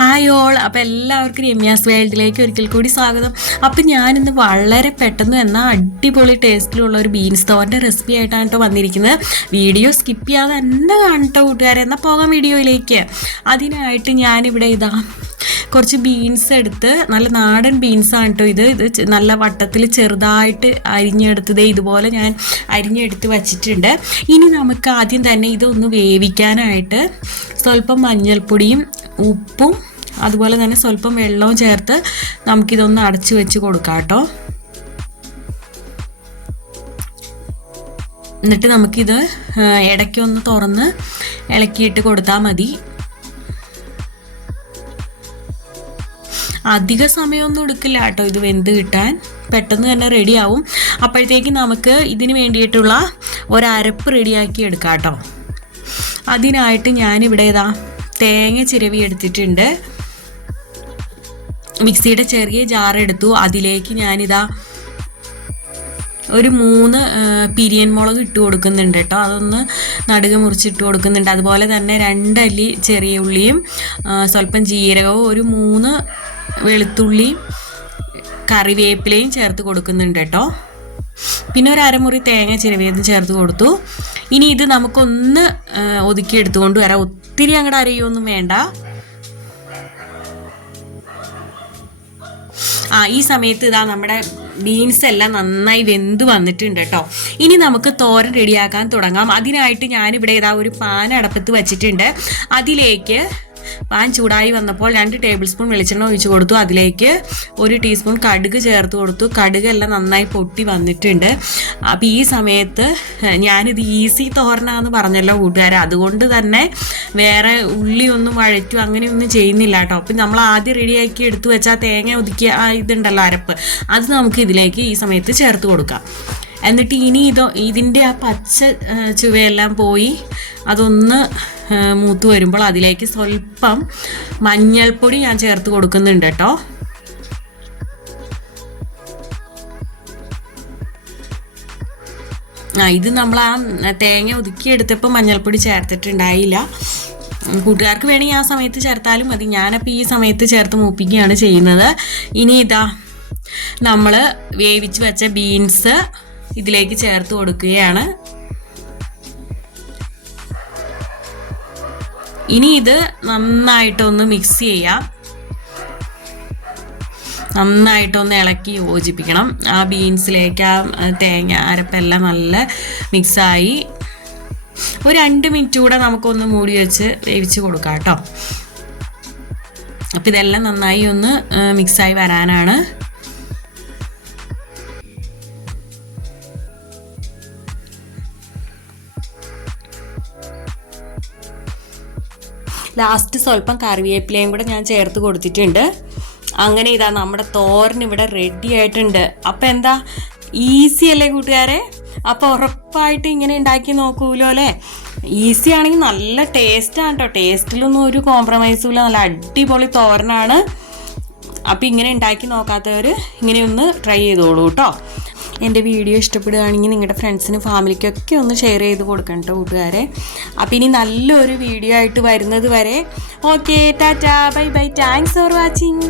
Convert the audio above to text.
Hi all അപ്പോൾ എല്ലാവർക്കും രമ്യാസ് വേൾഡിലേക്ക് ഒരിക്കൽ കൂടി സ്വാഗതം. അപ്പം ഞാനിന്ന് വളരെ പെട്ടെന്ന് എന്നാൽ അടിപൊളി ടേസ്റ്റിലുള്ള ഒരു ബീൻസ് തോന്റെ റെസിപ്പി ആയിട്ടാണ് കേട്ടോ വന്നിരിക്കുന്നത്. വീഡിയോ സ്കിപ്പ് ചെയ്യാതെ തന്നെ കാണട്ടോ കൂട്ടുകാരെ. എന്നാൽ പോകാം വീഡിയോയിലേക്ക്. അതിനായിട്ട് ഞാനിവിടെ ഇതാ കുറച്ച് ബീൻസ് എടുത്ത് നല്ല നാടൻ ബീൻസാണ് കേട്ടോ ഇത്. ഇത് നല്ല വട്ടത്തിൽ ചെറുതായിട്ട് അരിഞ്ഞെടുത്തത് ഇതുപോലെ ഞാൻ അരിഞ്ഞെടുത്ത് വച്ചിട്ടുണ്ട്. ഇനി നമുക്ക് ആദ്യം തന്നെ ഇതൊന്ന് വേവിക്കാനായിട്ട് സ്വല്പം മഞ്ഞൾപ്പൊടിയും ഉപ്പും അതുപോലെ തന്നെ സ്വല്പം വെള്ളവും ചേർത്ത് നമുക്കിതൊന്ന് അടച്ചു വെച്ച് കൊടുക്കാം കേട്ടോ. എന്നിട്ട് നമുക്കിത് ഇടയ്ക്കൊന്ന് തുറന്ന് ഇളക്കിയിട്ട് കൊടുത്താൽ മതി. അധിക സമയമൊന്നും എടുക്കില്ല കേട്ടോ ഇത് വെന്ത് കിട്ടാൻ. പെട്ടെന്ന് തന്നെ റെഡിയാവും അപ്പോഴത്തേക്ക് നമുക്ക് ഇതിന് വേണ്ടിയിട്ടുള്ള ഒരരപ്പ് റെഡിയാക്കി എടുക്കാം കേട്ടോ. അതിനായിട്ട് ഞാനിവിടെ ഇതാ തേങ്ങ ചിരവി എടുത്തിട്ടുണ്ട്. മിക്സിയുടെ ചെറിയ ജാർ എടുത്തു. അതിലേക്ക് ഞാനിതാ ഒരു മൂന്ന് പിരിയൻ മുളക് ഇട്ട് കൊടുക്കുന്നുണ്ട് കേട്ടോ. അതൊന്ന് നടുക മുറിച്ചിട്ട് കൊടുക്കുന്നുണ്ട്. അതുപോലെ തന്നെ രണ്ടല്ലി ചെറിയ ഉള്ളിയും സ്വല്പം ജീരകവും ഒരു മൂന്ന് വെളുത്തുള്ളിയും കറിവേപ്പിലയും ചേർത്ത് കൊടുക്കുന്നുണ്ട് കേട്ടോ. പിന്നെ ഒരു അരമുറി തേങ്ങ ചിരവിയതും ചേർത്ത് കൊടുത്തു. ഇനി ഇത് നമുക്കൊന്ന് ഒതുക്കി എടുത്തുകൊണ്ട് വരാം. ഒത്തിരി അങ്ങോട്ട് അരയൊന്നും വേണ്ട. ഈ സമയത്ത് ഇതാ നമ്മുടെ ബീൻസ് എല്ലാം നന്നായി വെന്ത് വന്നിട്ടുണ്ട് കേട്ടോ ഇനി നമുക്ക് തോരൻ റെഡിയാക്കാൻ തുടങ്ങാം. അതിനായിട്ട് ഞാനിവിടെ ഇതാ ഒരു പാൻ അടപ്പത്ത് വെച്ചിട്ടുണ്ട്. അതിലേക്ക് പാൻ ചൂടായി വന്നപ്പോൾ രണ്ട് ടേബിൾ സ്പൂൺ വെളിച്ചെണ്ണ ഒഴിച്ചു കൊടുത്തു. അതിലേക്ക് ഒരു ടീസ്പൂൺ കടുക് ചേർത്ത് കൊടുത്തു. കടുക് എല്ലാം നന്നായി പൊട്ടി വന്നിട്ടുണ്ട്. അപ്പോൾ ഈ സമയത്ത് ഞാനിത് ഈസി തോരനാന്ന് പറഞ്ഞല്ലോ കൂട്ടുകാരെ. അതുകൊണ്ട് തന്നെ വേറെ ഉള്ളി ഒന്നും വഴറ്റും അങ്ങനെയൊന്നും ചെയ്യുന്നില്ല കേട്ടോ. അപ്പം നമ്മൾ ആദ്യം റെഡിയാക്കി എടുത്തു വെച്ചാൽ തേങ്ങ ഒതുക്കിയ ഇതുണ്ടല്ലോ അരപ്പ്. അത് നമുക്ക് ഇതിലേക്ക് ഈ സമയത്ത് ചേർത്ത് കൊടുക്കാം. എന്നിട്ട് ഇനി ഇതോ ഇതിന്റെ ആ പച്ച ചുവയെല്ലാം പോയി അതൊന്ന് മൂത്ത് വരുമ്പോൾ അതിലേക്ക് സ്വല്പം മഞ്ഞൾപ്പൊടി ഞാൻ ചേർത്ത് കൊടുക്കുന്നുണ്ട് കേട്ടോ. ആ ഇത് നമ്മൾ ആ തേങ്ങ ഒതുക്കിയെടുത്തപ്പോൾ മഞ്ഞൾപ്പൊടി ചേർത്തിട്ടുണ്ടായില്ല. കൂട്ടുകാർക്ക് വേണമെങ്കിൽ ആ സമയത്ത് ചേർത്താലും മതി. ഞാനപ്പോൾ ഈ സമയത്ത് ചേർത്ത് മൂപ്പിക്കുകയാണ് ചെയ്യുന്നത്. ഇനി ഇതാ നമ്മൾ വേവിച്ച് വെച്ച ബീൻസ് ഇതിലേക്ക് ചേർത്ത് കൊടുക്കുകയാണ്. ഇനി ഇത് നന്നായിട്ടൊന്ന് മിക്സ് ചെയ്യാം. നന്നായിട്ടൊന്ന് ഇളക്കി യോജിപ്പിക്കണം. ആ ബീൻസിലേക്ക് ആ തേങ്ങ അരപ്പെല്ലാം നല്ല മിക്സായി ഒരു രണ്ട് മിനിറ്റ് കൂടെ നമുക്കൊന്ന് മൂടി വെച്ച് വേവിച്ച് കൊടുക്കാം കേട്ടോ. അപ്പം ഇതെല്ലാം നന്നായി ഒന്ന് മിക്സായി വരാനാണ്. ലാസ്റ്റ് സ്വല്പം കറിവേപ്പിലയും കൂടെ ഞാൻ ചേർത്ത് കൊടുത്തിട്ടുണ്ട്. അങ്ങനെ ഇതാ നമ്മുടെ തോരൻ ഇവിടെ റെഡി ആയിട്ടുണ്ട്. അപ്പം എന്താ? ഈസി അല്ലേ കൂട്ടുകാരെ? അപ്പോൾ ഉറപ്പായിട്ട് ഇങ്ങനെ ഉണ്ടാക്കി നോക്കൂലോ അല്ലേ? ഈസി ആണെങ്കിൽ നല്ല ടേസ്റ്റാണ് കേട്ടോ ടേസ്റ്റിലൊന്നും ഒരു കോംപ്രമൈസും ഇല്ല. നല്ല അടിപൊളി തോരനാണ്. അപ്പം ഇങ്ങനെ ഉണ്ടാക്കി നോക്കാത്തവർ ഇങ്ങനെ ഒന്ന് ട്രൈ ചെയ്തോളൂ കേട്ടോ എന്റെ വീഡിയോ ഇഷ്ടപ്പെടുകയാണെങ്കിൽ നിങ്ങളുടെ ഫ്രണ്ട്സിനും ഫാമിലിക്കൊക്കെ ഒന്ന് ഷെയർ ചെയ്ത് കൊടുക്കണം കേട്ടോ കൂട്ടുകാരെ. അപ്പം ഇനി നല്ലൊരു വീഡിയോ ആയിട്ട് വരുന്നത് വരെ. Okay tata bye bye thanks for watching